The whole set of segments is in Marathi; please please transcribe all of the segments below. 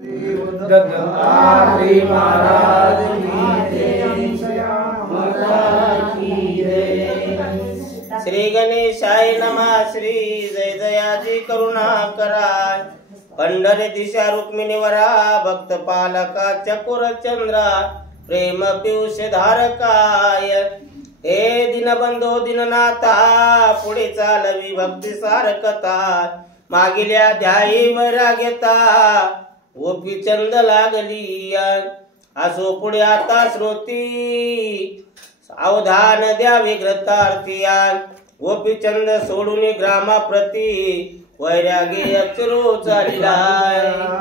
हरि महाराज श्री गणेशाय नमः। श्री जय जयाजी करुणा कराय पंढरी दिशा रुक्मिणीवरा भक्त पालका चकोर चंद्रा प्रेम पियुष धारकाय हे दीनबंधो दीननाथा पुढे चालवी भक्ती सारकता मागिल्या ध्यायी वैराग्यता गोपी चंद लागली असो पुढे आता श्रोती सावधान द्यावे ग्रतार्थिया गोपी चंद सोडून ग्रामाप्रती वैरागी अक्षरो चालिला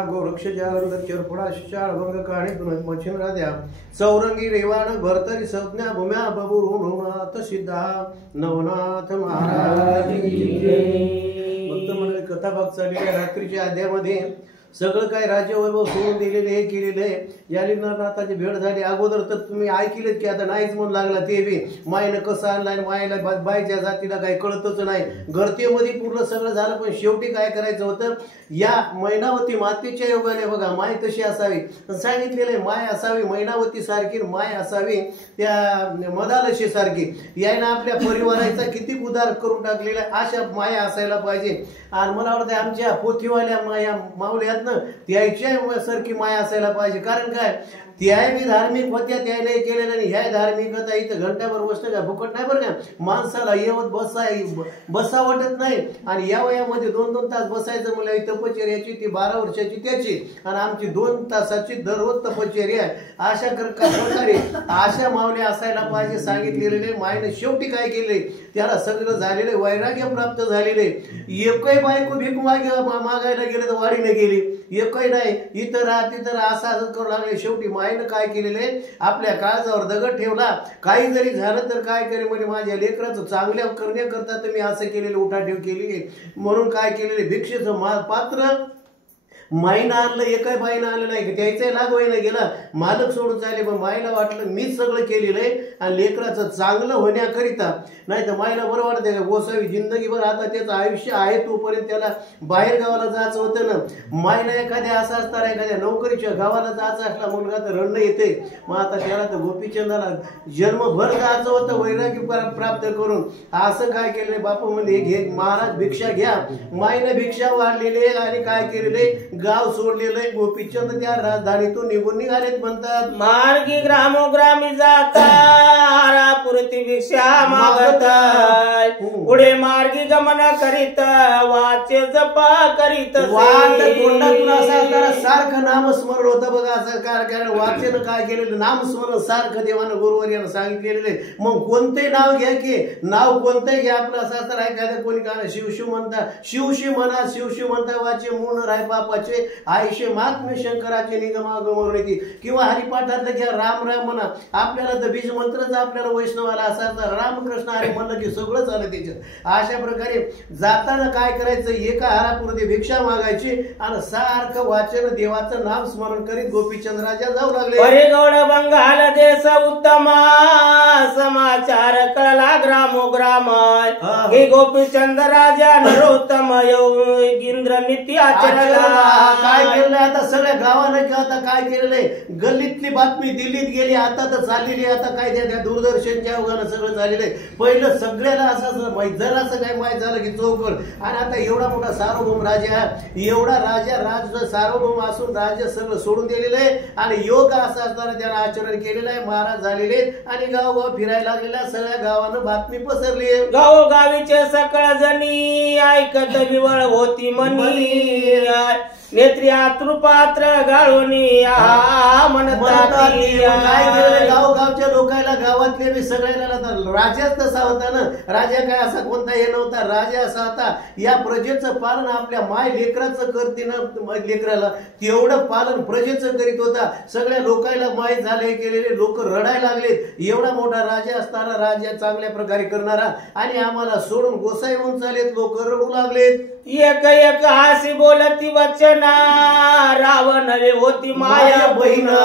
गोरक्ष जालंद चिरपुडा शाळ भंग काढी मच्छिन राध्या चौरंगी रेवाण भरतरी संज्ञा भूम्या बबुरुनाथ सिद्धा नवनाथ महाराज भक्त मंडळी कथा भाग चाललेल्या रात्रीच्या अध्यामध्ये सगळं काय राज्यवैभव सोडून दिलेले हे केलेले या लिंगनाथाची भेट झाली। अगोदर तर तुम्ही ऐकलेच की आता नाहीच म्हणून लागला ते बी मायनं कसं आणलाय मायला बायच्या जातीला काही कळतच नाही घरतेमध्ये पूर्ण सगळं झालं। पण शेवटी काय करायचं होतं या मैनावती मातेच्या योगाने बघा माय कशी असावी सांगितलेलं माय असावी मैनावती सारखी माय असावी त्या मदालशी सारखी यायनं आपल्या परिवाराचा किती उदार करून टाकलेला अशा माया असायला पाहिजे। आणि मला वाटतं आमच्या पोथीवाल्या माया माऊल्यात त्याच्या सारखी माया असायला पाहिजे। कारण काय त्याही धार्मिक होत्या त्याने केलेलं नाही ह्या धार्मिकता इथं घंट्याभर बसणं का फुकट नाही बरं का माणसाला येवत बसा वाटत नाही। आणि या वयामध्ये 2-2 तास बसायचं मला तपश्चर्याची ती 12 वर्षाची त्याची आणि आमची 2 तासाची दररोज तपश्चर्या अशा प्रकारे अशा मावल्या असायला पाहिजे सांगितलेले। मायने शेवटी काय केले त्याला सगळं झालेले वैराग्य प्राप्त झालेले। एकही बायको भीक मागायला गेले तर वाढीने गेली एकही नाही इतर असं असं करू लागले। शेवटी मायनं काय केलेले आपल्या काळजावर दगड ठेवला काही जरी झालं तर काय करे म्हणजे माझ्या लेकराचं चांगल्या करण्याकरता तुम्ही असं केलेलं उठाठेव केली म्हणून काय केलेले भिक्षेचं पात्र माईनं आणलं एकाही बाईनं आणलं नाही त्याचाही लाग व्हायला गेला मालक सोडून चालले। पण माईला वाटलं मीच सगळं केलेलं आहे आणि लेकराचं चांगलं होण्याकरिता नाही तर माईला बरं वाटतं का गोसावी जिंदगीभर आता त्याचं आयुष्य आहे तोपर्यंत त्याला बाहेर गावाला जायचं होतं ना। माईला एखाद्या असं असणार एखाद्या नोकरीच्या गावाला जायचं असला मुलगा तर रडणं येते मग आता त्याला तर गोपीचंदाला जन्मभर जायचं होतं वैराग्य प्राप्त करून असं काय केलं बापू म्हणजे घे महाराज भिक्षा घ्या माईने भिक्षा वाढलेले आणि काय केलेले गाव सोडलेलं गोपीचंद त्या राजधानीतून निघून निघालेत म्हणतात मार्गी ग्रामोग्रामी जाता पुरती भिक्षा मागताय पुढे मार्गी गमन करीत वाचे जपा करीत तोंडातून असं सारखं नामस्मरण होतं बघा असं कारण वाचेनं काय केलेलं नामस्मरण सारखं देवानं गुरुवर्यानं सांगितलेले। मग कोणते नाव घ्या की नाव कोणते घ्या आपलं असं असतं एखाद्या कोणी का शिवशिव म्हणता शिवशिव म्हणा शिवशिव म्हणता वाचे मूळ राय बापाचे आयुष्य महात्म्य शंकराचे निगमागमवण्याची किंवा हरिपाठातलं घ्या राम राम म्हणा आपल्याला तर बीज मंत्रच आपल्याला वैष्णवाला असा रामकृष्ण हरी म्हणलं की सगळं झालं त्याच्यात। अशा प्रकारे जाताना काय करायचं एका हारापुरती भिक्षा मागायची आणि सारखं वाचन देवाचं नाम स्मरण करीत गोपीचंद राजा जाऊ लागले। परिगौड बंगाल देश उत्तम समाचार कळला ग्रामोग्राम हे गोपीचंद राजा नरोत्तम योगींद्र नित्य आचरला। काय केलं आता सगळ्या गावानं किंवा आता काय केलेलंय गल्लीतली बातमी दिल्लीत गेली आता तर चाललेली आता काय त्या दूरदर्शनच्या योगानं सगळं झालेलं आहे। पहिलं सगळ्याला असं जर असं काय माहीत झालं की चौकड आणि आता एवढा मोठा सार्वभौम राजा एवढा राजा सार्वभौम असून राज्य सगळं सोडून दिलेलं आहे आणि योग असं असताना त्याला आचरण केलेलं आहे महाराज झालेले आणि गावगाव फिरायला लागलेल्या सगळ्या गावानं बातमी पसरली आहे। गावोगावीचे सकळ जणी ऐकत विवळ होती मनी नेत्री आतृपात्र गाळोनी म्हणतात गावगावच्या लोकांना गावातले बी सगळ्याला राजाच तसा होता ना। राजा काय असा कोणता हे नव्हता राजा असा होता या प्रजेचं पालन आपल्या माय लेकराचं करते ना लेकराला तेवढं पालन प्रजेचं करीत होता। सगळ्या लोकांना माहीत झाले केलेले लोक रडायला लागलेत एवढा मोठा राजा असताना राजा चांगल्या प्रकारे करणारा आणि आम्हाला सोडून गोसाई होऊन चालेत लोक रडू लागलेत। एक एक हासी बोलती वचना रावण नवे होती माया बहिणा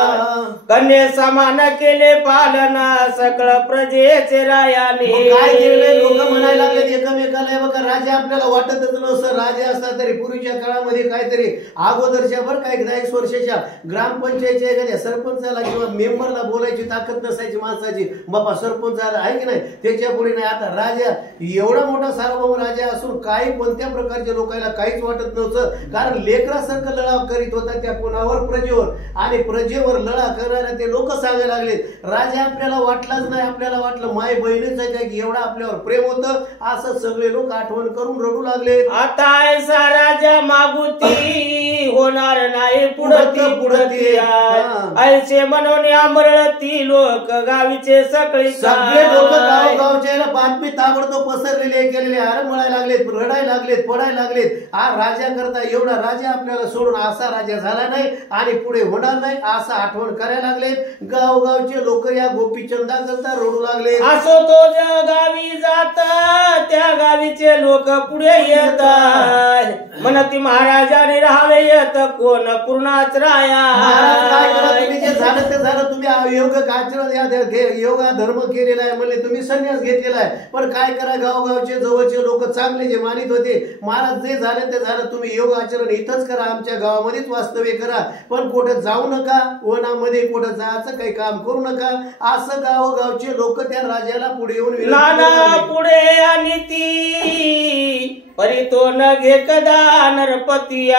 कन्ये समान केले पालना सकळ प्रजेचे रायाने काय केले लोक म्हणायला लागले एकमेकाला बघा राजा आपल्याला वाटतच नव्हतं राजा असता तरी पूर्वीच्या काळामध्ये काहीतरी अगोदरच्या बरं काही 10 वर्षाच्या ग्रामपंचायतच्या एखाद्या सरपंचाला किंवा मेंबरला बोलायची ताकद नसायची माणसाची बाबा सरपंच आला आहे की नाही त्याच्या पुढे नाही आता राजा एवढा मोठा सार्वभौम राजा असून काही कोणत्या प्रकारच्या लोकांना काहीच वाटत नव्हतं कारण लेकरासारखं लढा करीत होता त्या कोणावर प्रजेवर आणि प्रजेवर लढा करणारे ते लोक सांगायला लागले राजा आपल्याला वाटलाच नाही आपल्याला वाटलं माय बहिणीच आहे की एवढा आपल्यावर प्रेम होतं असं सगळे लोक आठवण करून रडू लागले आता ऐसा राजा मागुती होणार नाही पुढती ऐसे म्हणून आमरळती लोक गावीचे सगळे लोक गावगावच्या बातमी ताबडतोब पसरलेले केलेले अरे म्हणायला लागलेत रडायला लागलेत पडायला लागलेत हा राजा करता एवढा राजा आपल्याला सोडून असा राजा झाला नाही आणि पुढे होणार नाही असं आठवण करायला लागलेत गावगावचे लोक या गोपीचंदा करता रडू लागले असो तो ज्या गावी जात त्या गावीचे लोक पुढे येतात म्हणती महाराजाने राहावे येत कोण पूर्णाच राया काय करा तुम्ही जे झालं ते झालं तुम्ही योग आचरण योगा धर्म केलेला आहे म्हणले तुम्ही संन्यास घेतलेला आहे पण काय करा गावगावचे जवळचे लोक चांगले जे मानित होते महाराज जे झालं ते झालं तुम्ही योग आचरण इथंच करा आमच्या गावामध्येच वास्तव्य करा पण कुठं जाऊ नका वनामध्ये कुठं जायचं काही काम करू नका असं गावगावचे लोक त्या राजाला पुढे येऊन नाना पुढे आणि ती परी तो न घे कदा नरपती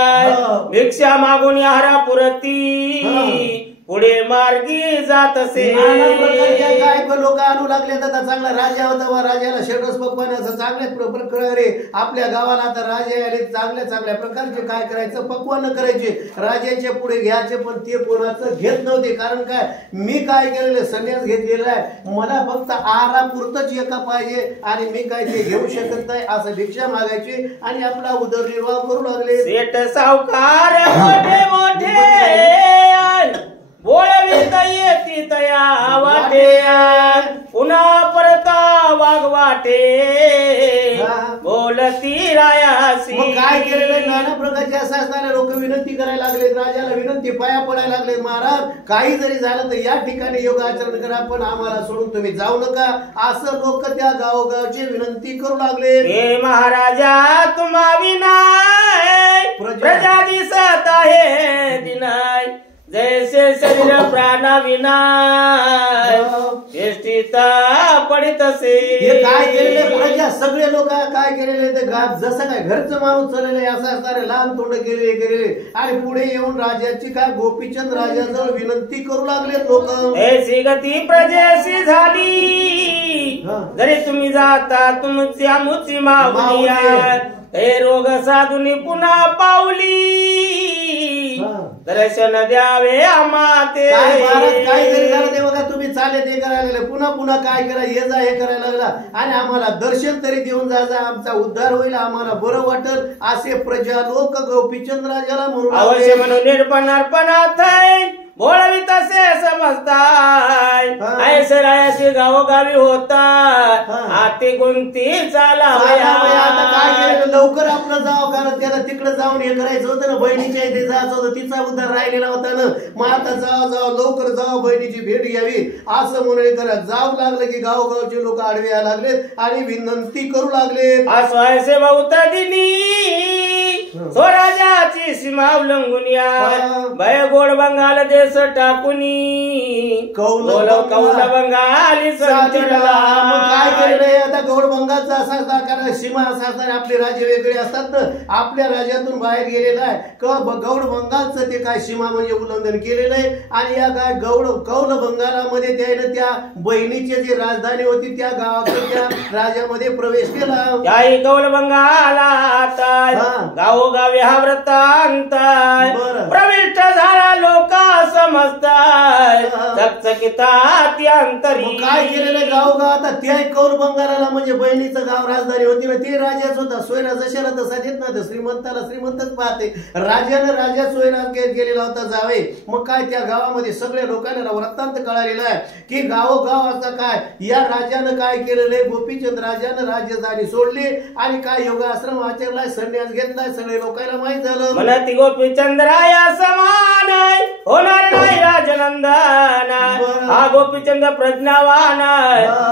भिक्षा मागून यारा पुरती पुढे मार्गी जात असे काय लोक आणू लागले आता चांगला राजा होता वा राजाला शेडस पकवानाचं चांगल्याच प्रकारे आपल्या गावाला आता राजा आले चांगल्या प्रकारचे काय करायचं पकवान करायचे राजाच्या पुढे घ्यायचे पण ते कोणाचं घेत नव्हते कारण काय मी काय केलेलं संन्यास घेतलेला आहे मला फक्त आहारापुरतच एका पाहिजे आणि मी काय ते घेऊ शकत नाही असं भिक्षा मागायची आणि आपला उदरनिर्वाह करू लागले सेठ सावकार मोठे मोठे बोलवित येती तया वाटे पुन्हा परता वाघवाटे बोलती रायासी काय केलेलं नाना प्रकारचे असं असताना लोक विनंती करायला लागले राजाला विनंती पाया पडायला लागले महाराज काही जरी झालं तर या ठिकाणी योग आचरण करा पण आम्हाला सोडून तुम्ही जाऊ नका असं लोक त्या गावोगावची विनंती करू लागले हे महाराजा तुम्हा विनाय प्रजा दिसत आहे दिनाय जैसे शरीर प्राणा विनाय चेष्टिता पडित असे हे काय केलेले प्रजा सगळे लोक काय केलेले ते जसं काय घरचं माणूस चाललेले असं असणारे लहान तोंड केलेले आणि पुढे येऊन राजाची काय गोपीचंद राजाजवळ विनंती करू लागले लोक ऐसी गती प्रजेशी झाली जरी तुम्ही जाता तुमची आमुची माऊली हे रोग साधुनी पुन्हा पावली दर्शन द्यावे आम्हा ते काय जरी झालं ते बघा तुम्ही चाले ते करायला लागले पुन्हा काय करा ये जा हे करायला लागला आणि आम्हाला दर्शन तरी देऊन जा आमचा उद्धार होईल आम्हाला बरं वाटेल असे प्रजा लोक गोपीचंद राजाला म्हणून अवश्य म्हणून निर्पणार्पणात बोलवी तसे समजताय ऐसे रायाशी गावोगावी होता हाती गुंती चाला आता काय केलं लवकर आपलं जावं कारण त्याला तिकडे जाऊन हे करायचं होतं ना बहिणीच्या इथे जायचं होतं तिचा उद्धार राहिलेला होता ना मग आता जाव लवकर जावं बहिणीची भेट घ्यावी असं म्हणून करा जाऊ लागलं की गावगावचे लोक आडवे यायला लागलेत आणि विनंती करू लागले असं ऐसे बहुता दिनी स्वराजाची सीमा उल्लंघून या भय गोड बंगाल देश टाकुनी कौल बंगाली काय केलंय आता गौड बंगालचा असा कारण सीमा असा असताना आपले राज्य वेगळे असतात ना आपल्या राज्यातून बाहेर गेलेला आहे गौड बंगालचं ते काय सीमा म्हणजे उल्लंघन केलेलं आहे आणि या काय कौल बंगालामध्ये त्याने त्या बहिणीची जी राजधानी होती त्या गावाच्या राज्यामध्ये प्रवेश केला त्याही कौल बंगाला गावोगावी हा वृत्तांत प्रविष्ट झाला लोक समजताय चकचकितात अंतरी. काय केलेलं गावगावात त्या कौल बंगाराला म्हणजे बहिणीचं गाव राजधानी होती ना, ते राजाच होता. सोयरा जशाला तसा देत ना, श्रीमंताला श्रीमंतच पाहते. राजानं राजा सोयरा गेलेला होता जावे. मग काय त्या गावामध्ये सगळ्या लोकांना वृत्तांत कळालेला आहे की गावोगाव आता काय या राजानं काय केलेलं आहे. गोपीचंद राजानं राजधानी सोडली आणि काय योगाश्रम आचरलाय, संन्यास घेतलाय, सगळे लोकांना माहित झालं. म्हणती गोपीचंद राया समान होणार नाही राजनंदन. हा गोपीचंद प्रज्ञावान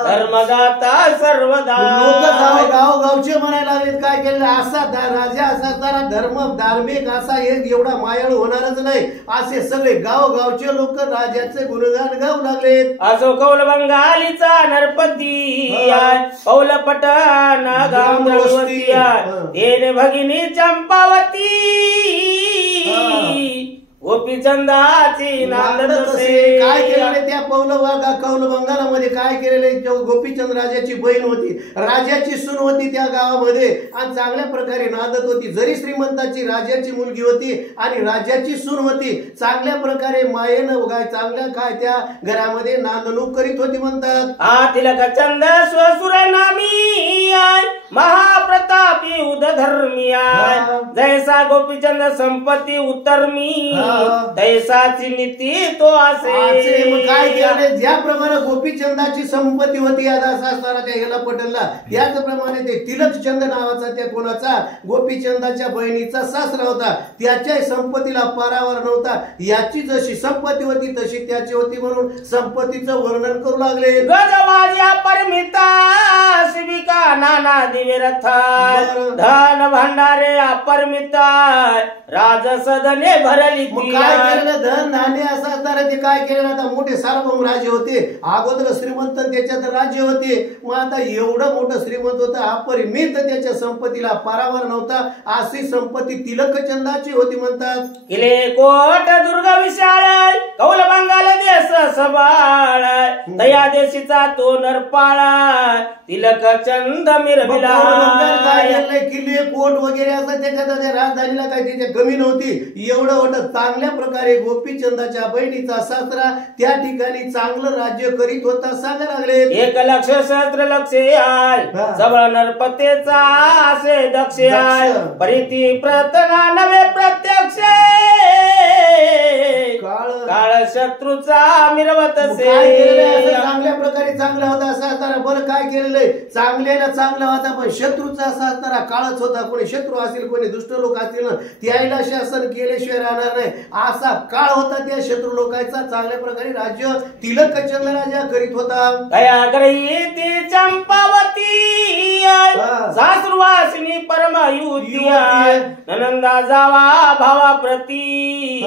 धर्मदाता सर्वदा. लोक गावगावचे म्हणायला लागले काय केलं असा राजा असा जरा धर्म धार्मिक असा एवढा मायाळू होणारच नाही. असे सगळे गावगावचे लोक राजाचे गुणगान गाऊ लागले. असो कौल बंगालीचा नरपती कौल पटन गाववती येणे भगिनी चंपावती. गोपीचंदाची नांद काय केलेले त्या कौल बंगालामध्ये काय केलेले. गोपीचंद राजाची बहीण होती, राजाची सून होती त्या गावामध्ये आणि चांगल्या प्रकारे नांदत होती. जरी श्रीमंताची राजाची मुलगी होती आणि राजाची सून होती, चांगल्या प्रकारे मायेनं चांगल्या काय त्या घरामध्ये नांदणूक करीत होती म्हणतात. तिलक चंद स्वसुर नामी महाप्रतापी उदधर्मी जैसा गोपीचंद संपत्ती उत्तरमी तैसाची नीती तो असे. काय केलं ज्याप्रमाणे गोपीचंदाची संपत्ती होती असताना त्या ह्याला पटलला, त्याचप्रमाणे ते तिलकचंद नावाचा त्या कोणाचा गोपीचंदाच्या बहिणीचा सासरा होता, त्याच्या संपत्तीला पारावर नव्हता. याची जशी संपत्ती होती तशी त्याची होती म्हणून संपत्तीचं वर्णन करू लागले. गजवाज्या परमिता शिविका नाना दिवे रथा धन भंडारे अपरमिता राजसदने भरली. काय केलेलं धन धान्य असं असणार ते काय केलेलं. आता मोठे सार्वभौम राजे होते, अगोदर श्रीमंत त्याच्यात राज्य होते. मग आता एवढं मोठं श्रीमंत होतं अपरिमित त्याच्या संपत्तीला पारावर नव्हता. अशी संपत्ती तिलकचंदाची होती म्हणतात. किले कोट दुर्ग विशाळ कौल बंगाल देश सबाळ दया देशीचा तो नरपाळ तिलकचंद मिरविला. किल्ले कोट वगैरे असं त्याच्यात राजधानीला काय त्याच्या कमी नव्हती. एवढं होतं. चांगल्या प्रकारे गोपीचंदाच्या बहिणीचा सासरा त्या ठिकाणी चांगलं राज्य करीत होता सांगायला लागले. 1 लक्ष सहस्त्र लक्ष सबळ नरपतेचा असे दक्ष परिती प्रतना नवे प्रत्यक्ष काळ शत्रूचा मिरवत चांगल्या प्रकारे चांगला होता असा असताना बरं काय केलेलं आहे चांगल्याला चांगला होता पण शत्रूचा असा असताना काळच होता. कोणी शत्रू असेल कोणी दुष्ट लोक असतील ना त्याला शासन केल्याशिवाय राहणार नाही असा काळ होता त्या शत्रू लोकांचा. चांगल्या प्रकारे राज्य तिलकचंद राजा करीत होता. दया ग्रहीती चंपावती सासुरवासिनी परमयुती नंदा जावा भावा प्रती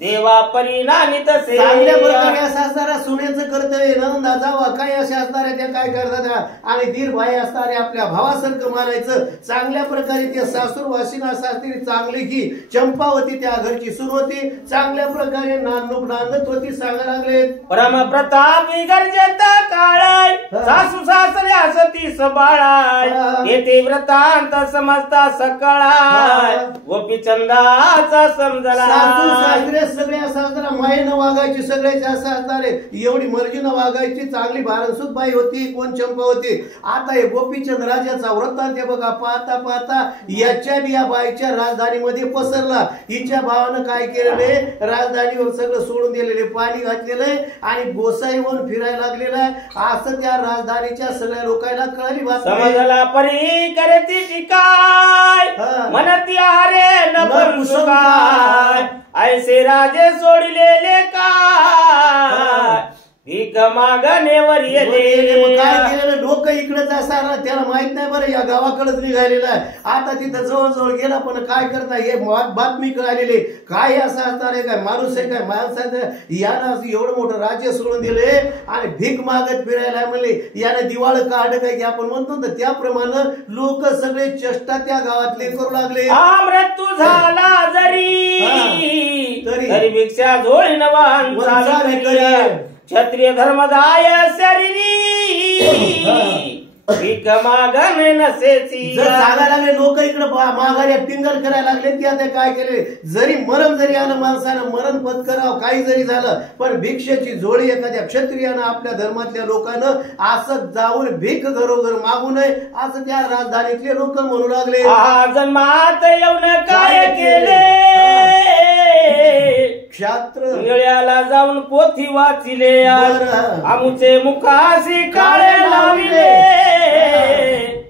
देवा परिणामी तसे. चांगल्या प्रकारे असा असणारा सुनेचं कर्तव्य नंदा जावा काय असे असणारे ते काय करतात आणि दीर भाई असणारे आपल्या भावासारखं मानायचं. चांगल्या प्रकारे त्या सासूरवासिनी असणारी चांगली की चंपावती त्या घरची सून होती. चांगल्या प्रकारे नांदणूक नांदत होती सांगायला लागले. परम प्रतापी गरजेत काळाय सासू सासरे असती सबाळाय येते व्रतांत समजता सकाळाय गोपीचंदाचा समजला. सासू सासरे सगळे असं मायेनं वागायची सगळ्याचे असं असणारे एवढी मर्जीनं वागायची. चांगली भारणसूत बाई होती कोण चंपा होती. आता हे गोपीचंद राजाचा वृत्तांत बघा पाहता पाहता याच्या बी या बाईच्या राजधानीमध्ये पसरला. हिच्या भावानं काय केलेले राजधानीवर सगळं सोडून दिलेले पाणी घातलेलं आणि गोसाईवर फिरायला लागलेलं आहे असं त्या राजधानीच्या सगळ्या लोकांना कळली बात. समजला परी करती टिकाय म्हणती अरे न सुखाय ऐसे राजे सोडलेले काय भीक मागणेवर येले. काय केलेलं लोक इकडेच असणार त्याला माहित नाही बरं या गावाकडेच निघालेला आहे. आता तिथं जवळजवळ गेला पण काय करता हे बातमी कळालेली काय असं असणार आहे काय माणूस आहे काय माणसाचं यानं एवढं मोठं राज्य सोडून दिले आणि भीक मागत फिरायला म्हणले यानं दिवाळ काढ काय की आपण म्हणतो ना त्याप्रमाणे लोक सगळे चेष्टा त्या गावातले करू लागले. मृत्यू झाला जरी तरी भिक्षा झोळीन वाहन क्षत्रिय धर्मदाय शरीरी भीक मागणे नसेची जर सांगायला लागले लोक इकडे माघारी टिंगल करायला लागले की आता काय केले, जरी मरण जरी आलं माणसानं, मरण पत्करावं काही जरी झालं, पण भिक्षेची जोडी एखाद्या क्षत्रियानं आपल्या धर्मातल्या लोकांना असं जाऊन भीक घरोघर मागू नये असं त्या राजधानीतले लोक म्हणू लागले. जन्मात येऊन काय केले, क्षात्र निळ्याला जाऊन पोथी वाचिले, आमुचे मुखाशी काळे लाविले,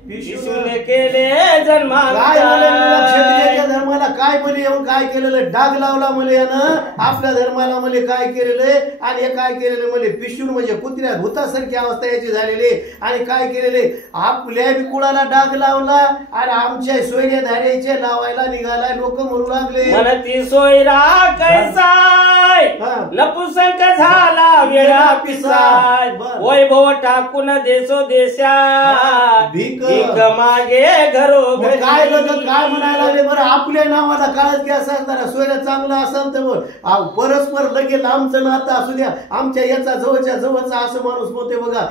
विष्णूने केले जन्मा. काय बोले क्षत्रियाच्या धर्माला काय बोले येऊन काय केलेलं, डाग लावला मले यानं आपल्या धर्माला मले काय केलेलं, आणि हे काय केलेलं मले पिशून म्हणजे कुत्र्या भूतासारखी अवस्था याची झालेली, आणि काय केलेले आपल्या कुळाला डाग लावला आणि आमच्या सोयऱ्या धाऱ्याचे लावायला निघाला. लोक म्हणू लागले म्हणती सोयरा कैसाय, नपुसंक झाला वेळा पिसाय, वैभव टाकून देशो देशा, भीक मागे घरो. काय लोक काय म्हणायला लागले बरं, आपल्या नावाला काळच घ्या असताना सोयरा चांगला असेल तर परस्पर लगेच आमचं नातं असू द्या, आमच्या याचा जवळच्या जवळचा असं माणूस म्हणते बघा,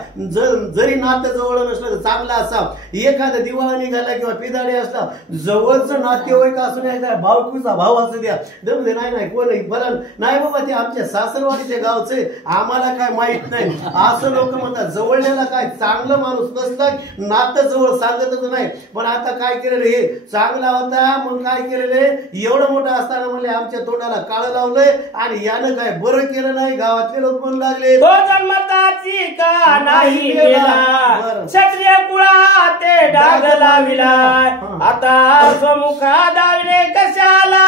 जरी नातं जवळ नसलं तर चांगला असा, एखादा दिवाळा निघाला किंवा पिदाडे असला जवळचं नातेवाईक असू द्या, भावकीचा भाव असू द्या, दमले नाही कोण बरं नाही बाबा ते आमच्या सासरवाडीच्या गावचे आम्हाला काय माहित नाही असं लोक म्हणतात. जवळल्याला काय चांगलं माणूस नसतं नातं जवळ सांगतच नाही. पण आता काय केलेलं हे चांगला होता मग काय केलेले एवढं मोठं असताना म्हणले आमच्या तोंडाला काळ लावलंय आणि यानं काय बरं केलं नाही. गावातले लोक म्हणू लागले तो जन्मताची का नाही गेला, क्षत्रिय कुळा ते डाग लाविला, आता स्वमुखा दाविले कशाला,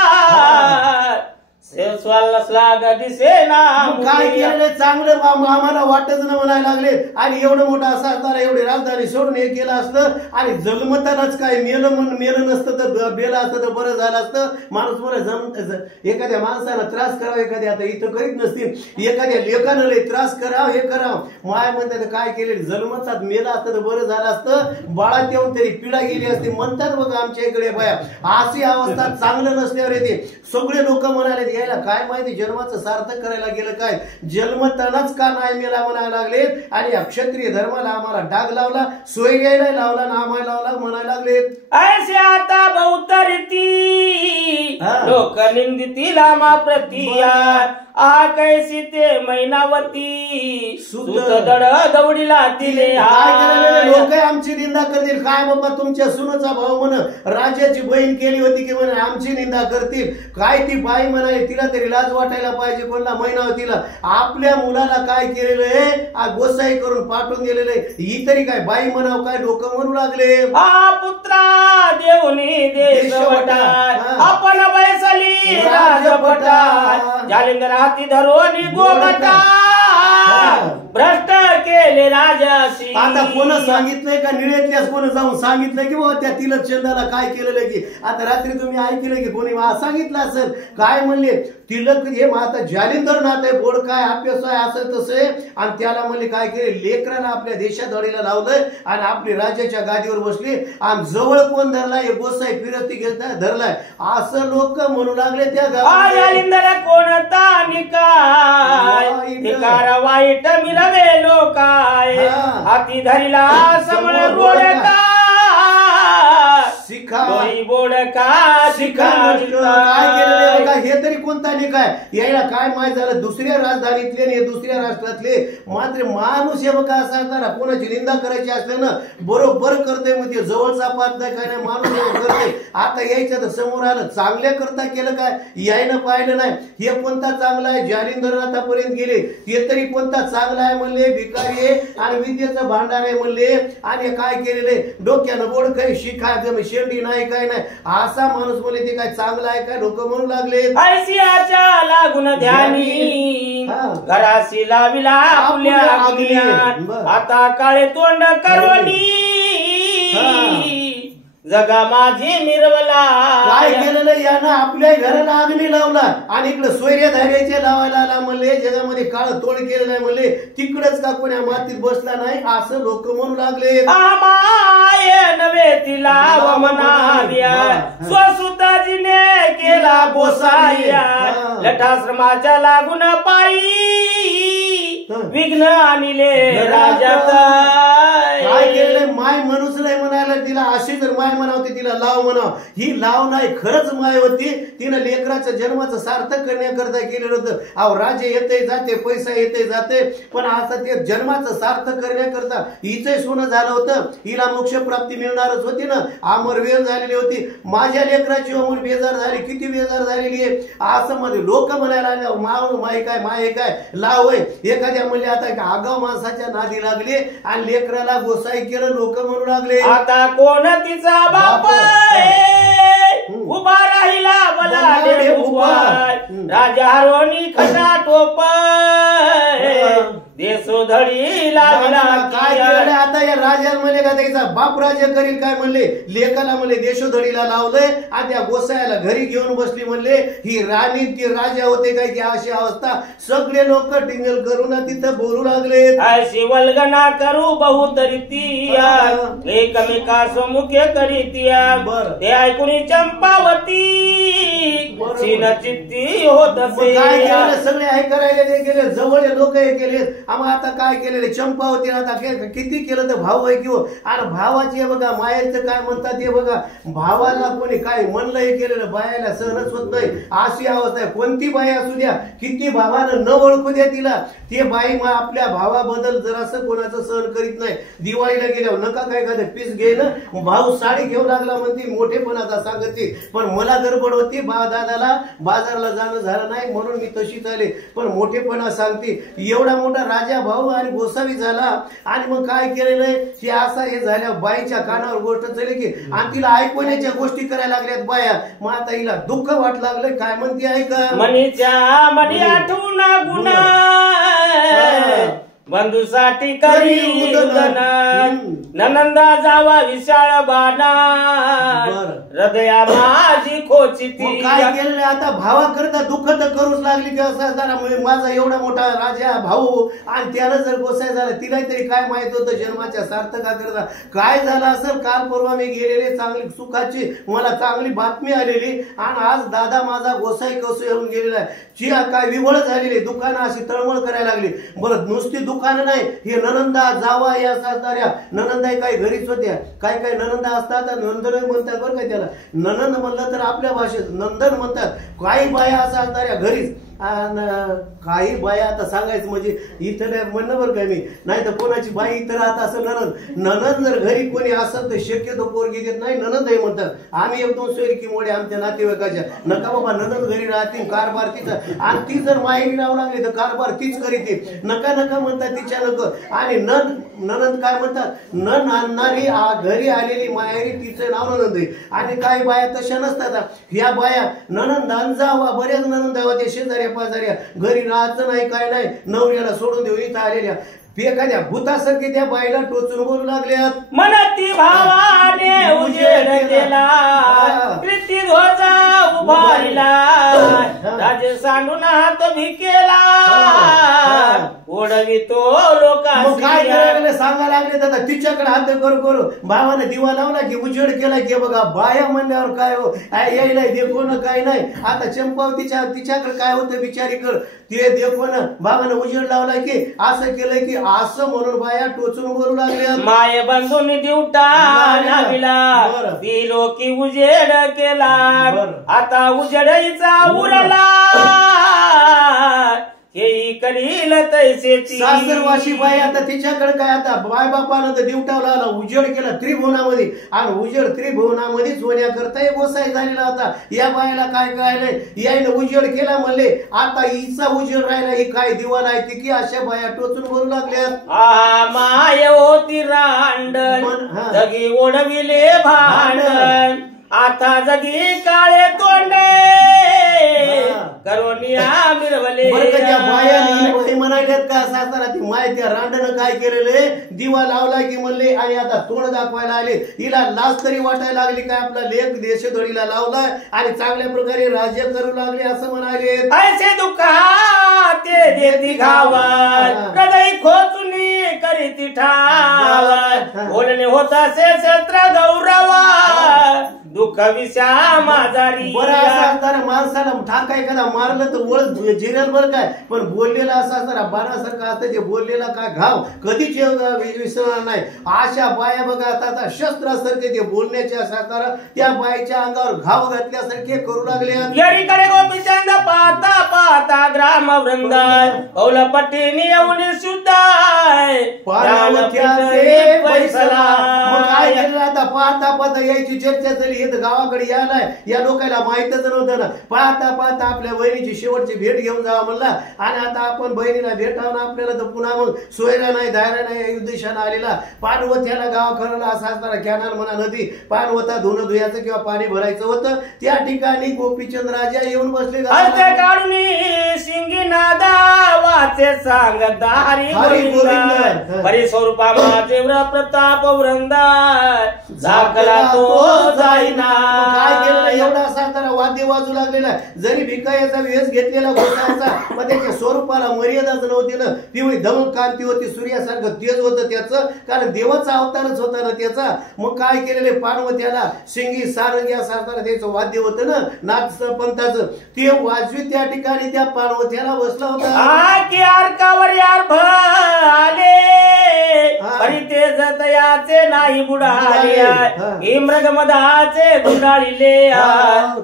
दिसेना. काय केलेलं चांगलं आम्हाला वाटत ना म्हणायला लागले, आणि एवढं मोठं असं असताना एवढी राजधानी सोडून हे केलं असतं, आणि जन्मतानाच काय मेलं नसतं तर बेलं असतं तर बरं झालं असतं. माणूस बरं एखाद्या माणसाला त्रास करावा, एखाद्या आता इथं करीत नसतील, एखाद्या लेखानं लय त्रास करावं हे करावं, माय म्हणतात काय केले जन्मतात मेलं असतं तर बरं झालं असतं, बाळात येऊन तरी पिढा गेली असती म्हणतात बघा आमच्या इकडे बाया. अशी अवस्था चांगलं नसल्यावर येते. सगळे लोक म्हणाले यायला काय माहिती जन्माचं सार्थक करायला गेलं काय, जन्मतानाच का नाही मेला म्हणायला लागले, आणि या क्षत्रिय धर्माला आम्हाला डाग लावला, सोय घ्यायला लावला ना आम्हाला लावला म्हणायला लागले. ऐसे आता बहुतरीती लोक निंदितील आम्हा प्रतिया, आ कैसी ते मैनावती सुत दड दौडीला तिले. काय लोक आमची निंदा करतील, काय बाबा तुमच्या सुनाचा भाऊ म्हण राजाची बहीण केली होती की म्हणे आमची निंदा करतील. काय ती बाई म्हणाली तिला तरी लाज वाटायला पाहिजे, कोणला मैनावतीला आपल्या मुलाला काय केलेलं आहे गोसाई करून पाठवून दिलेलं आहे, ही तरी काय बाई म्हणाव काय लोक म्हणू लागले. हा पुत्रा देवनी देशवटा, आपण बैसली राजपटा, जालिंदर हाती धरून गोमटा, भ्रष्ट केले राजाशी. आता कोण सांगितलंय का निळ्यातल्यास कोण जाऊन सांगितलंय की बाबा त्या तिलक चंदाला काय केलेलं की, आता रात्री तुम्ही ऐकलं की कोणी सांगितलं असेल काय म्हणले तिलक हे आता जालिंदर नात आहे, गोड काय अभ्यास आहे असं तसं, आणि त्याला म्हणले काय केले लेकराला आपल्या देशाधडीला लावलंय आणि आपली राजाच्या गादीवर बसली, आणि जवळ कोण धरलाय गोसाई फिरती घेतलाय धरलाय असं लोक म्हणू लागले. त्या जालिंदर कोणता निकार वाईट मिळवे लोकाय, हाती धरिला समळ रोड का शिखा बोड का शिखा. काय केलेलं का हे तरी कोणता निकाय यायला काय माहित झालं, दुसऱ्या राजधानीतले आणि दुसऱ्या राष्ट्रातले मात्र माणूस हे बघा असा असताना कोणाची निंदा करायची असले ना बरोबर करते, मग ते जवळचा पाहत नाही काय नाही माणूस करते. आता यायचं तर समोर आलं चांगल्या करता केलं काय यायनं पाहिलं नाही, हे कोणता चांगला आहे जालिंदर आतापर्यंत गेले हे तरी कोणता चांगला आहे म्हणले, भिकारी आहे आणि विद्येचं भांडार आहे म्हणले, आणि काय केलेले डोक्यानं बोड काही शिखाय शेंडी नाही काय नाही असा माणूस बोले ते काय चांगला आहे काय लोक म्हणू लागले. ऐसियाच्या लागून ध्यानी घराशी लाविला आपल्या अग्न्या, आता काळे तोंड करवली जगा माझी मिरवला. काय केलेलं यानं आपल्या घराला अग्नी लावला आणि इकडे सोयऱ्या धार्याचे लावायला आला म्हणले, जगामध्ये काळ तोड केलेलं आहे म्हणले, तिकडच का कोण्या मातीत बसला नाही असं लोक म्हणू लागले. माय नव्हे तिला वमनाव्या, स्वसुताजीने केला गोसाया, लठाश्रमाच्या लागून पायी विघ्न आणले राजात. काय केलेलं अरे माय म्हणूच नाही म्हणायला तिला, अशी जर माय म्हणावते तिला लाव म्हणाव, ही लाव नाही खरंच माय होती. तिनं लेकराच्या जन्माचं सार्थक करण्याकरता केलेलं होतं. अहो राजे येते जाते, पैसा येते जाते, पण आता ते जन्माचं सार्थक करण्याकरता हिचं सोनं झालं होतं. हिला मोक्ष प्राप्ती मिळणारच होती ना, अमर वेळ झालेली होती. माझ्या लेकराची अमर बेजार झाली, किती बेजार झालेली आहे असं मध्ये लोक म्हणायला लागले. माव माय काय माय काय लाव होय. एखाद्या म्हणले आता आगाव माणसाच्या नादी लागले आणि लेकराला गोसाई केलं, लोक म्हणू लागले आता कोण तिचा बाप उभा राहिला बलाढ्य उपाय, राजा हरवणी खटा टोप देशोधडी लागला. काय केलं आता या राजाला म्हणले का त्याचा बाप राजा करील काय म्हणले, लेखाला म्हणले देशोधडीला लावलंय आणि त्या गोसायाला घरी घेऊन बसली. म्हणले ही राणी ती राजा होते काय की अशी अवस्था. सगळे लोक टिंगल करून तिथं बोलू लागले. अशी वल्गना करू बहुतरी तिया, एकमेकास मुख्य करीतिया. ते ऐकून चंपावती चिन चित्ती होत असे. काय केलं सगळे ऐकायला गेले, जवळ लोक हे केले. आम्हा आता काय केलेले चंपावती आता किती केलं तर भाऊ आहे किंवा आणि भावाची हे बघा मायाचं काय म्हणतात हे बघा. भावाला कोणी काय म्हणलं हे केलेलं बायाला सहनच होत नाही, अशी अवस्था आहे. कोणती बाई असू द्या, किती भावानं न ओळखू द्या तिला, ते बाई आपल्या भावाबद्दल जरासं कोणाचं सहन करीत नाही. दिवाळीला गेल्यावर नका काय काय पीस घे ना, भाऊ साडी घेऊ लागला म्हणते, मोठेपणाचा सांगते. पण मला गडबड होती, दादाला बाजारला जाणं झालं नाही म्हणून मी तशीच आले. पण मोठेपणा सांगते, एवढा मोठा राजा भाऊ आणि गोसावी झाला आणि मग काय केलेलं आहे की असा हे झाल्या बाईच्या कानावर गोष्ट चालली की आणि तिला ऐकवण्याच्या गोष्टी करायला लागल्यात बाया. मग आता हिला दुःख वाट लागलं. काय म्हणते ऐका, मनीच्या मनी आठवून गुन्हा बंधूसाठी करी ननंदा जावा विशाळ बाणा, हृदया माझी खोचिती. काय केलं आता भावा करता दुःख तर करूच लागली की असा जरा माझा एवढा मोठा राजा भाऊ आणि त्याला जर गोसाई झाला, तिला तरी काय माहित होतं जन्माच्या सार्थका करता काय झालं असेल. काल परवा मी गेलेले चांगली सुखाची मला चांगली बातमी आलेली आणि आज दादा माझा गोसाई कसं येऊन गेलेला आहे. चिया काय विवळ झालेली, दुकानं अशी तळमळ करायला लागली. बरं नुसती दुकानं नाही, हे ननंदा जावा या सासऱ्या ननंदा काही घरीच होत्या. काय काय ननंदा असतात नंदन म्हणतात बरं काय त्याला. ननंद म्हणलं तर आपल्या भाषेत नंदन म्हणतात. काही बाया असं असणाऱ्या घरीच काही बाया आता सांगायचं म्हणजे इथं नाही म्हणणं बरं काय मी, नाही तर कोणाची बाई इथं राहत असं ननंद जर घरी कोणी असत तर शक्यतो पोरगी देत नाही, ननंद हे म्हणतात. आम्ही एक दोन सोयरीकी मोडे आमच्या नातेवाईकाच्या, नका बाबा ननंद घरी राहतील कारभार तिचा आणि ती जर माहेरी राहू लागली तर कारभार तीच करीते, नका नका म्हणतात तिच्या नको. आणि ननंद काय म्हणतात, नन आणणारी घरी आलेली माहेरी तिचं नाव ननंद आहे. आणि काही बाया तशा नसतात. ह्या बाया ननंद जावा, बऱ्याच ननंद होते शेजाऱ्या पाजाऱ्या, घरी राहायचं नाही काय नाही, नवऱ्याला सोडून देऊ इथं आलेल्या. एखाद्या भूतासारखे त्या बाईला टोचून बोलू लागल्यात. मनती भावाने उजेड केला, कृती ध्वजा उभारला, राजे सांडून हात भिकेला, ओढवितो लोकांना. काय करायला सांगा लागले दादा, तिच्याकडे हात करू करू भावाने दिवा लावला की उजेड केला की बघा. बाया म्हणल्यावर काय हो यायला देखोन काय नाही. आता चंपावतीच्या तिच्याकडे काय होतं बिचारी कर ते देखोन भावाने उजेड लावला की असं केलं की असं म्हणून बाया टोचून बोलू लागल्या. माय बंधून दिवटा नाविला, ती लोकी उजेड केला, आता उजेडीचा उरला, हे करील तैसे. सासरवाशी बाई आता तिच्याकडे काय आता बाय बापानं तर दिवटावला आला, उजेड केला त्रिभुवनामध्ये आणि उजेड त्रिभुवनामध्येच होण्याकरता गोसाई झालेला होता. या बायाला काय कळालंय, यायनं उजेड केला म्हणले, आता हिचा उजेड राहिला, ही काय दिवा नाही ती की अशा बाया टोचून बोलू लागल्या. माय होती रांडण जगी ओढविले भांडण, आता जगी काळे तोंडे करोनिया मिरवले. बाया म्हणाल्यात का सासरा ती माय त्या रांडण काय केलेले, दिवा लावला की म्हणले आणि आता तोंड दाखवायला आले. हिला लाज तरी वाटायला लागली काय आपला लेख देशोधडीला लावला आणि चांगल्या प्रकारे राज्य करू लागले असं म्हणाले. ऐसे दुःखा ते देती घावाल, हृदय खोचुनी करीती ठावाल, बोलणे होता से क्षेत्र गौरवा, दुःख विषा माझारी बरं असं असताना माणसाला ठाका एखादा मारलं तर वळ जिरेल बरं काय, पण बोललेला असा असताना बाणासारखं असतं जे बोललेला काय घाव कधीच विसरणार नाही. अशा बाया बघा आता शस्त्रासारखे ते बोलण्याच्या असताना त्या बाईच्या अंगावर घाव घातल्यासारखे करू लागले. यारीकडे गोपीचंद पाहता पाहता ग्राम वृंद पौल पट्टीने येऊन सुद्धाय काय केलं आता पाहता पाहता यायची चर्चा झाली. हे तर गावाकडे यायलाय या लोकांना माहितच नव्हतं ना. पाहता पाहता आपल्या बहिणीची शेवटची भेट घेऊन जावा म्हणला आणि आता आपण बहिणीला भेटावं आपल्याला तर पुन्हा मग सोयरा नाही धायरा नाही उद्देशानं आलेला. पार्वत्याला गावाकडला असा असताना कॅनल म्हणा नदी पार्वता धुणं धुयाचं किंवा पाणी भरायचं होतं. त्या ठिकाणी गोपीचंद राजा येऊन बसले. काढून शिंगी नादा वाचे सांगता हरी गोविंद हरी स्वरूपा तीव्र प्रताप वृंदा झाकला तो जाईना. काय केलं एवढा असा तर वाद्य वाजू लागलेला. जरी भिकायाचा वेश घेतलेला गोसायचा पण त्याच्या स्वरूपाला मर्यादाच नव्हती ना. पिवळी धमक कांती होती सूर्यासारखं तेज होतं त्याचं, कारण देवाचा अवतारच होता ना त्याचा. मग काय केलेले पार्वत्याला शिंगी सारंगी असताना त्याचं वाद्य होतं ना नाच पंथाचं ते वाजवी त्या ठिकाणी त्या पार्वत्याला बसला होता. की अर्कावर यार आले हरी तेज तयाचे नाही बुडाले मृग मधाचे गुंडाळीले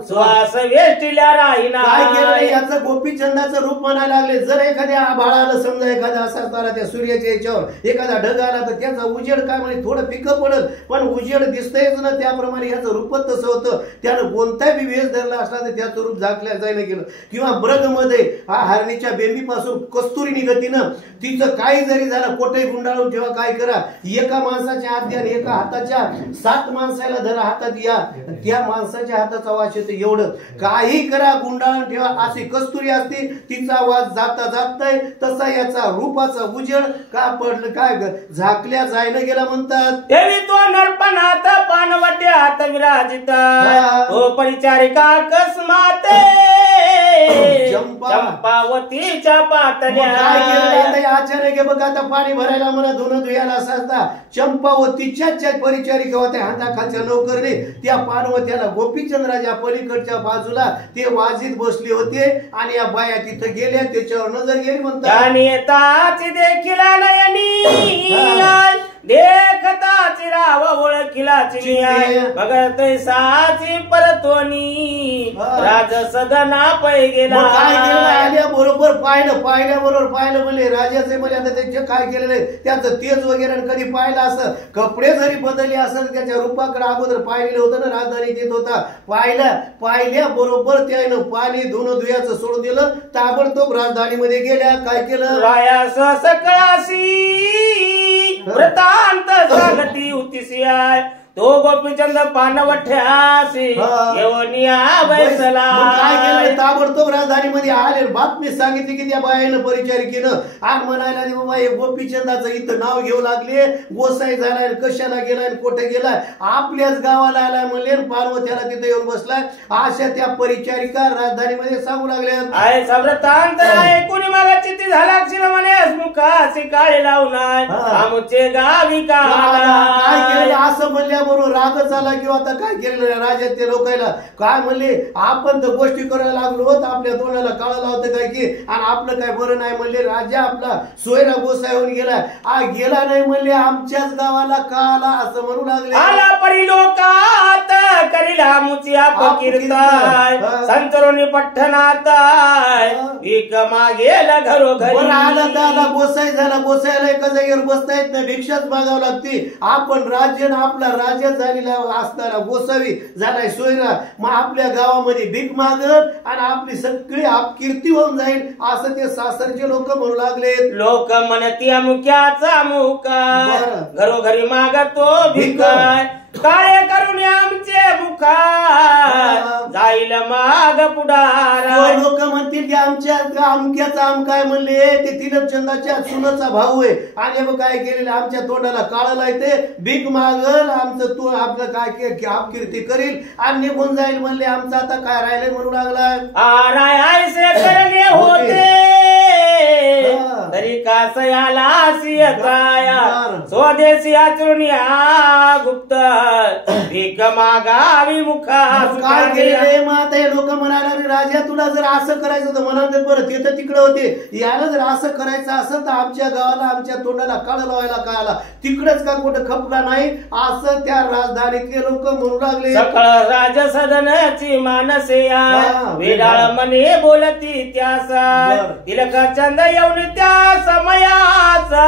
श्वास वेष्टिल्या राहिना. काय केलं याचं गोपीचंदाचं रूप म्हणायला लागले. जर एखाद्या बाळाला समजा एखादा असा तारा त्या सूर्याच्या याच्यावर एखादा ढग आला तर त्याचा उजेड काय म्हणजे थोडं पिकं पडल पण उजेड दिसतंयच ना. त्याप्रमाणे याचं रूपच तसं होतं. त्यानं कोणताही वेश धरला असला तर त्याचं रूप झाकल्या जायला गेलं. किंवा ब्रग मध्ये हरणीच्या बेंबीपासून कस्तुरी निघती ना तिचं काही जरी झालं कोठे गुंडाळून ठेवा काय करा. एका माणसाच्या हात द्या एका हाताच्या 7 माणसाला धरा हातात या त्या माणसाच्या हाताचा वास येतो. एवढं काही करा गुंडाळून ठेवा. अशी कस्तुरी असते तिचा आवाज जाता जातय तसा याचा रूपाचा उजेड का पडलं काय झाकल्या जायला गेला म्हणतात. देवी तो नरपणात पानवट्यात विराजिता तो परिचारिका अकस्माते चंपावतीच्या पातळ्या. आचार्य गे बघा आता पाणी भरायला मला धुणं धुयाला असता चंपावतीच्या परिचारिका होत्या हाताखालच्या नोकरने त्या पार्वत्याला गोपीचंद राजा पलीकडच्या बाजूला ते वाजीत बसले होते आणि या बाया तिथं गेल्या त्याच्यावर नजर गेली म्हणतात. देखील नयनी देखताची राव ओळखिलाची भगत साची परतोनी राज सदना पै गेला. काय केलं आल्या बरोबर पाहिल्याबरोबर पाहिलं म्हणले राजाचे म्हणले आता त्याचे काय केलेलं त्याचं तेज वगैरे कधी पाहिलं असं कपडे जरी बदलले असं त्याच्या रूपाकडे अगोदर पाहिलेलं होतं ना राजधानी देत होता. पाहिल्या बरोबर त्यानं पाणी धुणं धुयाचं सोडून दिलं ताबडतोब राजधानीमध्ये गेल्या. काय केलं रायास सकळाशी व्रतांत सांगती उतिसियाय तो गोपीचंद पानवठ्यासी येवनिया बैसला. काय केलं ताबडतोब राजधानीमध्ये आले बातमी सांगितली की त्या बायानं परिचारिकेनं आग म्हणायला बाबा हे गोपीचंदाचं इथं नाव घेऊ लागले. गोसाई झालाय कशाला गेलाय कुठे गेलाय आपल्याच गावाला आलाय म्हणले पार्वत्याला तिथे येऊन बसलाय. अशा त्या परिचारिका राजधानीमध्ये सांगू लागल्या. आहे सव्रतांत आहे कोणी मागा चित्ती झाला म्हणे मुखाची काळी लावणार आमचे गावी का. काय केलं असं म्हणल्या बरोबर रागच आला किंवा आता काय केलेलं राजा ते लोकायला काय म्हणले आपण तर गोष्टी करायला लागलो होत आपल्या तोंडाला काळा लावतं काय की आणि आपलं काय बरं नाही म्हणले. राजा आपला सोयरा गोसाई होऊन गेला नाही म्हणले आमच्याच गावाला का आला असं म्हणू लागले. आला परी लोकात करीला मुचिया पकीर्ताय संतरोनी पठणात भीक मागेल घरोघरी. आला गोसाई झाला गोसाईला एका जागेवर बसता येत नाही भिक्षाच मागावं लागते. आपण राज्य आपला राजा झालेला असणारा गोसावी झालाय सोयरा मग आपल्या गावामध्ये भीक मागत आणि आपली सगळी अपकीर्ती होऊन जाईल असं ते सासरचे लोक म्हणू लागले. लोक म्हणती मुख्याचा मुका घरोघरी मागतो भिकाय काय करून आमचे मुखा जाईल माग पुढारा. लोक म्हणतील की आमच्या अमक्याचा आम काय म्हणले ते तिलकचंदाच्या सुनाचा भाऊ आहे आणि मग काय केलेलं आमच्या तोंडाला काळं लायते भीक मागल आमचं तू आपलं काय अपकीर्ती करील आणि निघून जाईल म्हणले. आमचं आता काय राहिले म्हणू लागला. करणे होते तरी कास याला सियताया स्वदेशी आचरुण्या गुप्त भीक मागावी मुखा काय केले माता हे लोक म्हणायला लागले, राजा तुला जर असं करायचं तर म्हणाले बरं ते तर तिकडे होते, याला जर असं करायचं असेल तर आमच्या गावाला आमच्या तोंडाला काळ लावायला काय आला, तिकडेच का कुठं खपला नाही असं त्या राजधानीतले लोक म्हणू लागले. सकळ राजसदनाची मानसे वेडाळ मने बोलती त्यासा तिलक चंद येऊन त्या समयाचा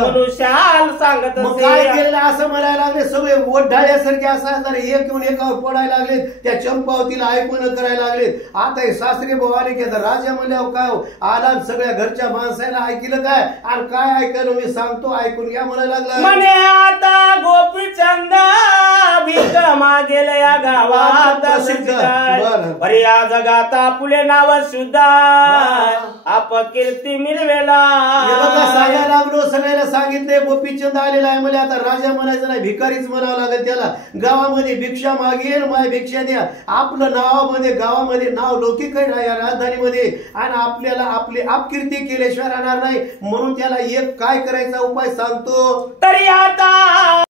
मनुष्याल सांगत काय केलेलं असं म्हणायला लागले, सगळे ओढाळ्यासारखे असा एक येऊन एकावर पडायला लागले, त्या चंपावतीला ऐकून करायला लागले. आता हे सासरे भवानी की आता राजा म्हणल्यावर काय आला सगळ्या घरच्या माणसाला ऐकलं काय आणि काय ऐकलं मी सांगतो ऐकून घ्या म्हणायला लागला. म्हणे आता गोपीचंद भीक मागेल या गावात बरे या जगात आपुले नाव सुद्धा अपकीर्ती मिळवेला. सांगायला लागलो सगळ्याला सांगितले गोपीचंद आलेला आहे म्हणजे आता राजा म्हणायचं नाही भिकारीच म्हणावं लागेल त्याला. गावामध्ये भिक्षा मागेल माय भिक्षा द्या, आपलं नावामध्ये गावामध्ये नाव लौकिक आहे या राजधानीमध्ये आणि आपल्याला आपली अपकीर्ती केल्याशिवाय राहणार नाही, म्हणून त्याला एक काय करायचा उपाय सांगतो. तरी आता